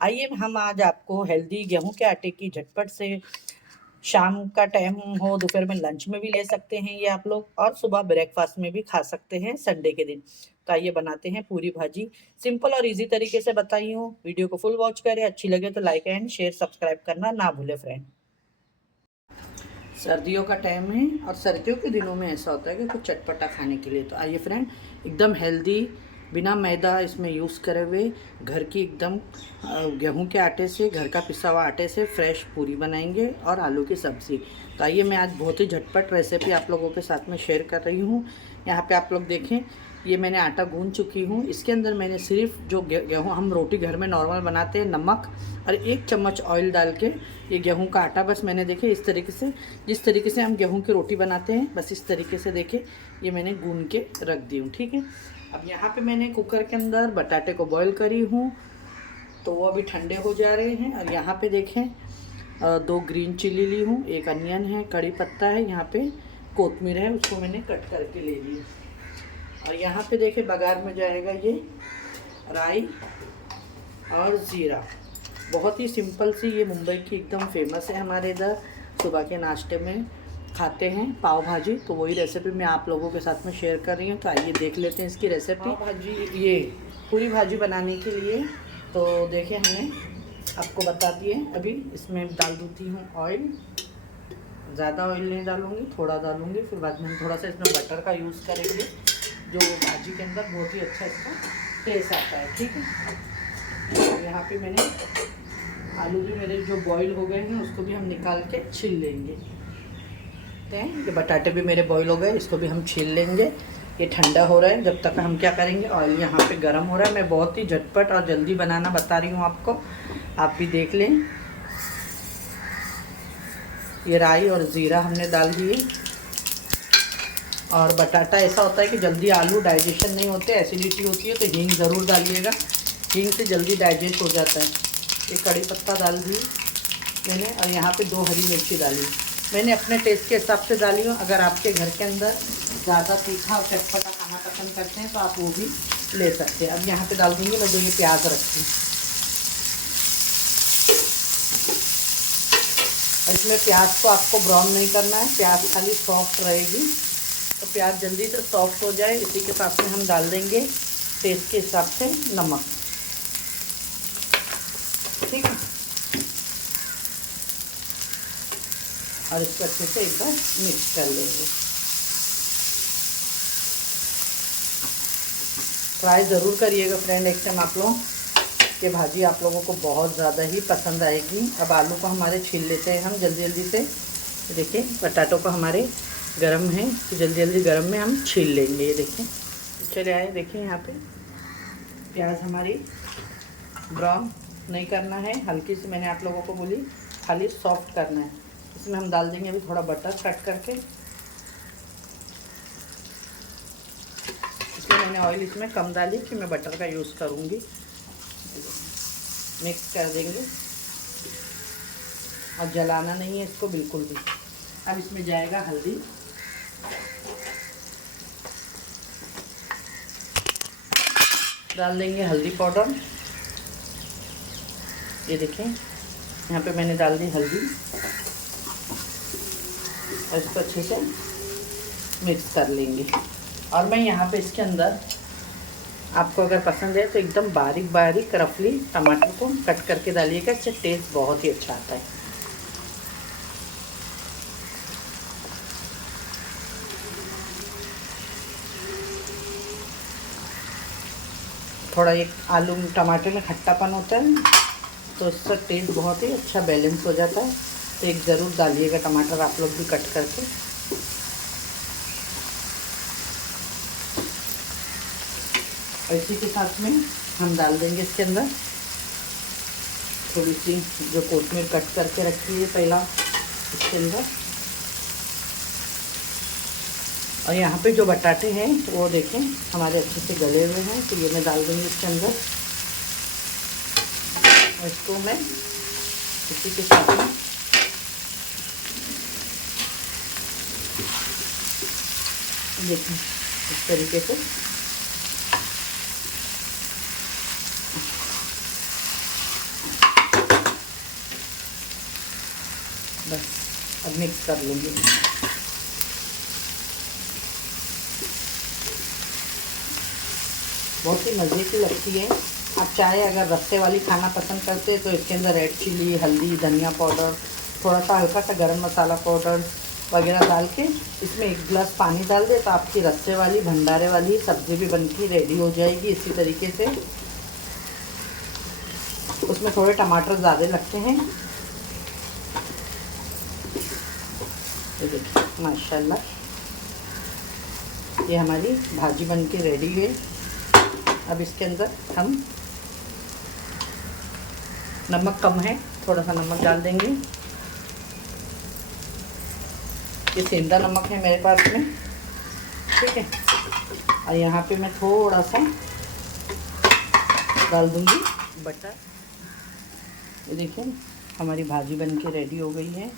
आइए हम आज आपको हेल्दी गेहूं के आटे की झटपट से शाम का टाइम हो, दोपहर में लंच में भी ले सकते हैं ये आप लोग, और सुबह ब्रेकफास्ट में भी खा सकते हैं संडे के दिन। तो आइए बनाते हैं पूरी भाजी। सिंपल और इजी तरीके से बताई हूँ। वीडियो को फुल वॉच करें, अच्छी लगे तो लाइक एंड शेयर सब्सक्राइब करना ना भूले फ्रेंड। सर्दियों का टाइम है और सर्दियों के दिनों में ऐसा होता है कि कुछ चटपटा खाने के लिए। तो आइए फ्रेंड, एकदम हेल्दी, बिना मैदा इसमें यूज़ करे हुए, घर की एकदम गेहूं के आटे से, घर का पिसा हुआ आटे से फ्रेश पूरी बनाएंगे और आलू की सब्ज़ी। तो आइए मैं आज बहुत ही झटपट रेसिपी आप लोगों के साथ में शेयर कर रही हूँ। यहाँ पे आप लोग देखें, ये मैंने आटा गूंद चुकी हूँ। इसके अंदर मैंने सिर्फ जो गेहूँ हम रोटी घर में नॉर्मल बनाते हैं, नमक और 1 चम्मच ऑयल डाल के, ये गेहूं का आटा बस मैंने देखे इस तरीके से, जिस तरीके से हम गेहूं की रोटी बनाते हैं बस इस तरीके से देखे ये मैंने गूंद के रख दी हूँ। ठीक है, अब यहाँ पे मैंने कुकर के अंदर बटाटे को बॉईल करी हूँ, तो वो अभी ठंडे हो जा रहे हैं। और यहाँ पे देखें 2 ग्रीन चिली ली हूँ, 1 अनियन है, कड़ी पत्ता है, यहाँ पे कोतमीर है, उसको मैंने कट करके ले ली। और यहाँ पे देखें बघार में जाएगा ये राई और ज़ीरा। बहुत ही सिंपल सी, ये मुंबई की एकदम फेमस है, हमारे इधर सुबह के नाश्ते में खाते हैं पाव भाजी। तो वही रेसिपी मैं आप लोगों के साथ में शेयर कर रही हूँ। तो आइए देख लेते हैं इसकी रेसिपी। पाव भाजी, ये पूरी भाजी बनाने के लिए तो देखिए हमने आपको बता दिए। अभी इसमें डाल देती हूँ ऑयल। ज़्यादा ऑयल नहीं डालूँगी, थोड़ा डालूँगी, फिर बाद में हम थोड़ा सा इसमें बटर का यूज़ करेंगे, जो भाजी के अंदर बहुत ही अच्छा इसका टेस्ट आता है। ठीक है, यहाँ पे मैंने आलू भी मेरे जो बॉईल हो गए हैं उसको भी हम निकाल के छील लेंगे। ये बटाटे भी मेरे बॉईल हो गए, इसको भी हम छील लेंगे। ये ठंडा हो रहा है, जब तक हम क्या करेंगे, ऑयल यहाँ पे गरम हो रहा है। मैं बहुत ही झटपट और जल्दी बनाना बता रही हूँ आपको, आप भी देख लें। ये राई और ज़ीरा हमने डाल दिए। और बटाटा ऐसा होता है कि जल्दी आलू डाइजेशन नहीं होते, एसिडिटी होती है, तो हींग ज़रूर डालिएगा, हींग से जल्दी डाइजेस्ट हो जाता है। ये कड़ी पत्ता डाल दी मैंने, और यहाँ पे 2 हरी मिर्ची डाली। मैंने अपने टेस्ट के हिसाब से डाली हूँ। अगर आपके घर के अंदर ज़्यादा तीखा और चटपटा खाना पसंद करते हैं तो आप वो भी ले सकते हैं। अब यहाँ पे डाल दूँगी मैं 2 ये प्याज रखी, और इसमें प्याज को आपको ब्राउन नहीं करना है, प्याज खाली सॉफ्ट रहेगी। तो प्याज जल्दी से सॉफ्ट हो जाए, इसी के साथ में हम डाल देंगे टेस्ट के हिसाब से नमक। ठीक है, और इसको अच्छे से एक बार मिक्स कर लेंगे। ट्राई ज़रूर करिएगा फ्रेंड एक टाइम आप लोग, कि भाजी आप लोगों को बहुत ज़्यादा ही पसंद आएगी। अब आलू को हमारे छील लेते हैं हम जल्दी जल्दी से। देखिए बटाटों को हमारे गरम है, तो जल्दी जल्दी गरम में हम छील लेंगे। ये देखिए चले आए, देखिए यहाँ पे प्याज हमारी ब्राउन नहीं करना है, हल्की सी मैंने आप लोगों को बोली, खाली सॉफ्ट करना है। इसमें हम डाल देंगे अभी थोड़ा बटर कट करके। इसलिए मैंने ऑयल इसमें कम डाली कि मैं बटर का यूज़ करूँगी। मिक्स कर देंगे और जलाना नहीं है इसको बिल्कुल भी। अब इसमें जाएगा हल्दी, डाल देंगे हल्दी पाउडर। ये देखें यहाँ पे मैंने डाल दी हल्दी, और इसको अच्छे से मिक्स कर लेंगे। और मैं यहाँ पे इसके अंदर, आपको अगर पसंद है तो एकदम बारीक बारीक रफली टमाटर को कट करके डालिएगा, इससे टेस्ट बहुत ही अच्छा आता है। थोड़ा एक आलू टमाटर में खट्टापन होता है, तो इसका टेस्ट बहुत ही अच्छा बैलेंस हो जाता है। तो एक ज़रूर डालिएगा टमाटर आप लोग भी कट करके। और इसी के साथ में हम डाल देंगे इसके अंदर थोड़ी सी जो कोतमीर कट करके रखी है पहला इसके अंदर। और यहाँ पे जो बटाटे हैं वो देखें हमारे अच्छे से गले हुए हैं, तो ये मैं डाल दूँगी इसके अंदर। और इसको मैं इसी के साथ में देखें इस तरीके से बस अब मिक्स कर लूँगी। बहुत ही मज़े की लगती है। आप चाहे अगर रस्से वाली खाना पसंद करते हैं तो इसके अंदर रेड चिली, हल्दी, धनिया पाउडर, थोड़ा सा हल्का सा गरम मसाला पाउडर वगैरह डाल के इसमें 1 गिलास पानी डाल दे तो आपकी रस्से वाली भंडारे वाली सब्ज़ी भी बनके रेडी हो जाएगी। इसी तरीके से उसमें थोड़े टमाटर ज़्यादा लगते हैं। ये देखिए माशाल्लाह ये हमारी भाजी बनके रेडी है। अब इसके अंदर हम नमक कम है, थोड़ा सा नमक डाल देंगे। ये सेंधा नमक है मेरे पास में, ठीक है। और यहाँ पे मैं थोड़ा सा डाल दूँगी बटर। ये देखिए हमारी भाजी बनके रेडी हो गई है।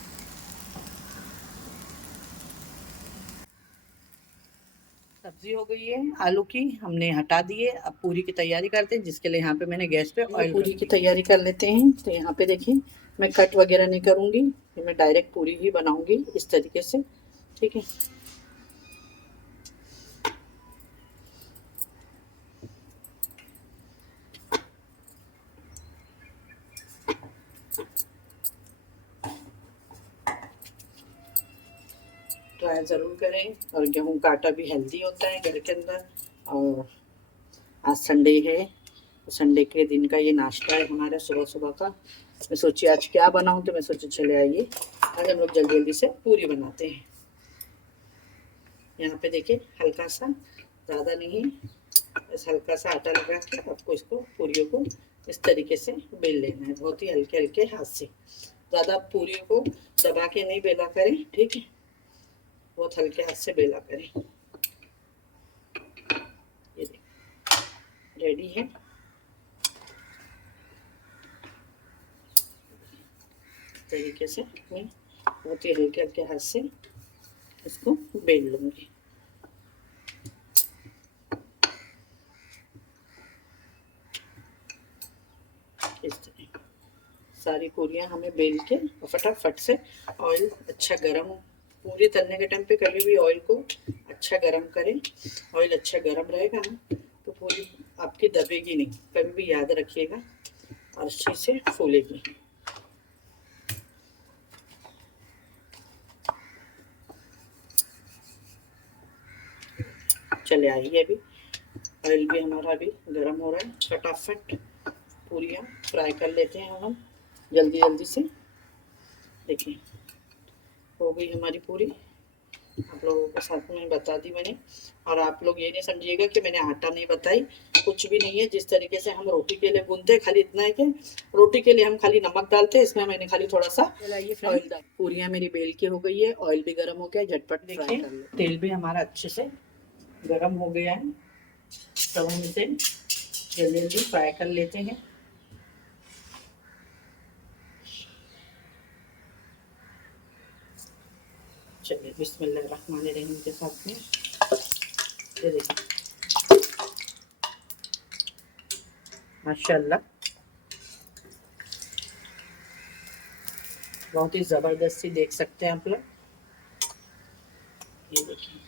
सब्जी हो गई है आलू की, हमने हटा दिए। अब पूरी की तैयारी करते हैं, जिसके लिए यहाँ पे मैंने गैस पे ऑयल पूरी की तैयारी कर लेते हैं। तो यहाँ पे देखिए मैं कट वगैरह नहीं करूँगी, मैं डायरेक्ट पूरी ही बनाऊँगी इस तरीके से, ठीक है। ट्राई ज़रूर करें। और गेहूँ का आटा भी हेल्दी होता है घर के अंदर। और आज संडे है, तो संडे के दिन का ये नाश्ता है हमारा सुबह सुबह का। मैं सोची आज क्या बनाऊँ, तो मैं सोची चले आइए आज हम लोग जल्दी जल्दी से पूरी बनाते हैं। यहाँ पे देखिए हल्का सा, ज़्यादा नहीं, बस हल्का सा आटा लगा के आपको इसको पूरियों को इस तरीके से बेल लेना है, बहुत ही हल्के हल्के हाथ से। ज़्यादा पूरियों को दबा के नहीं बेला करें, ठीक है, बहुत हल्के हाथ से बेला करें। ये देखिए रेडी है। इस तरीके से मैं बहुत ही हल्के हल्के हाथ से इसको बेल लूँगी। इस तरह सारी पूरियाँ हमें बेल के फटाफट से ऑयल अच्छा गरम, पूरी तलने के टाइम पे कभी भी ऑयल को अच्छा गरम करें। ऑयल अच्छा गरम रहेगा ना तो पूरी आपकी दबेगी नहीं, कभी भी याद रखिएगा, और अच्छे से फूलेगी। चले आइए, अभी ऑयल भी हमारा अभी गरम हो रहा है। फटाफट पूरियाँ फ्राई कर लेते हैं हम जल्दी जल्दी से। देखिए हो गई हमारी पूरी, आप लोगों के साथ में बता दी मैंने। और आप लोग ये नहीं समझिएगा कि मैंने आटा नहीं बताई, कुछ भी नहीं है। जिस तरीके से हम रोटी के लिए गूंथते खाली इतना है कि रोटी के लिए हम खाली नमक डालते हैं, इसमें मैंने खाली थोड़ा सा ऑयल डाल। पूरियाँ मेरी बेल की हो गई है, ऑयल भी गर्म हो गया, झटपट देखिए तेल भी हमारा अच्छे से गर्म हो गया है। तब हम इसे जल्दी जल्दी फ्राई कर लेते हैं। चलिए बिस्मिल्लाहिर्रहमानिर्रहीम के साथ में ये देखिए माशाल्लाह बहुत ही ज़बरदस्ती देख सकते हैं आप लोग। ये देखिए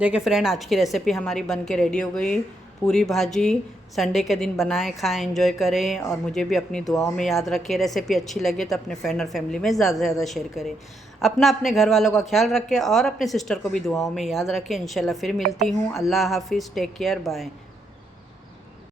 देखिए फ्रेंड, आज की रेसिपी हमारी बन के रेडी हो गई। पूरी भाजी संडे के दिन बनाएं, खाएं, एंजॉय करें और मुझे भी अपनी दुआओं में याद रखें। रेसिपी अच्छी लगे तो अपने फ्रेंड और फैमिली में ज़्यादा से ज़्यादा शेयर करें। अपने घर वालों का ख्याल रखें और अपने सिस्टर को भी दुआओं में याद रखें। इंशाल्लाह फिर मिलती हूँ। अल्लाह हाफिज़, टेक केयर, बाय।